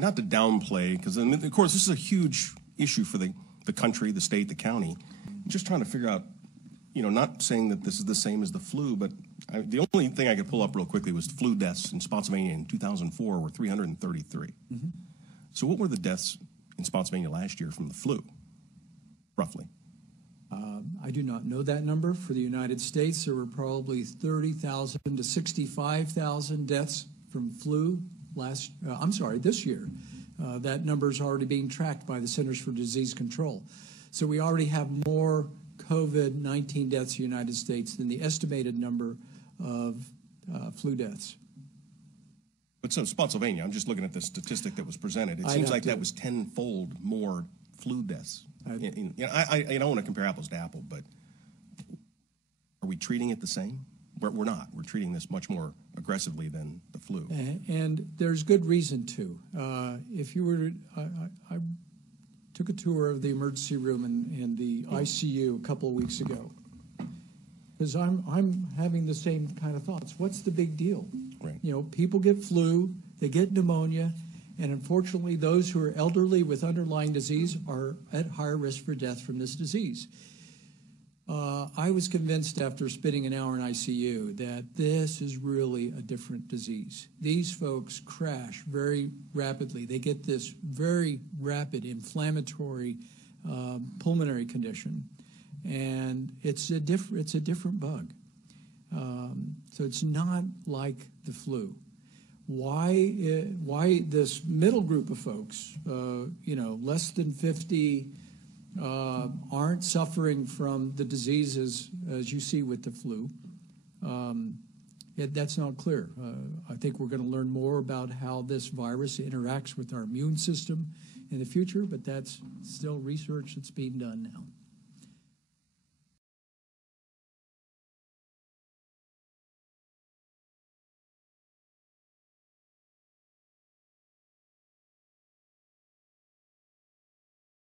not to downplay, because of course this is a huge issue for the country, the state, the county. I'm just trying to figure out, not saying that this is the same as the flu, but the only thing I could pull up real quickly was flu deaths in Spotsylvania in 2004 were 333. Mm-hmm. So what were the deaths in Spotsylvania last year from the flu, roughly? I do not know that number. For the United States, there were probably 30,000 to 65,000 deaths from flu this year. That number is already being tracked by the Centers for Disease Control. So we already have more COVID-19 deaths in the United States than the estimated number of flu deaths. But so Spotsylvania, I'm just looking at the statistic that was presented. It seems like that was tenfold more flu deaths. I don't want to compare apples to apples, but are we treating it the same? We're not. We're treating this much more aggressively than the flu. And there's good reason to. If you were, I took a tour of the emergency room and the ICU a couple of weeks ago, because I'm having the same kind of thoughts. What's the big deal? Right. People get flu, they get pneumonia, and unfortunately those who are elderly with underlying disease are at higher risk for death from this disease. I was convinced after spending an hour in ICU that this is really a different disease. These folks crash very rapidly. They get this very rapid inflammatory pulmonary condition, and it's a different bug. So it's not like the flu. Why this middle group of folks, less than 50, aren't suffering from the diseases as you see with the flu? That's not clear. I think we're going to learn more about how this virus interacts with our immune system in the future, but that's still research that's being done now.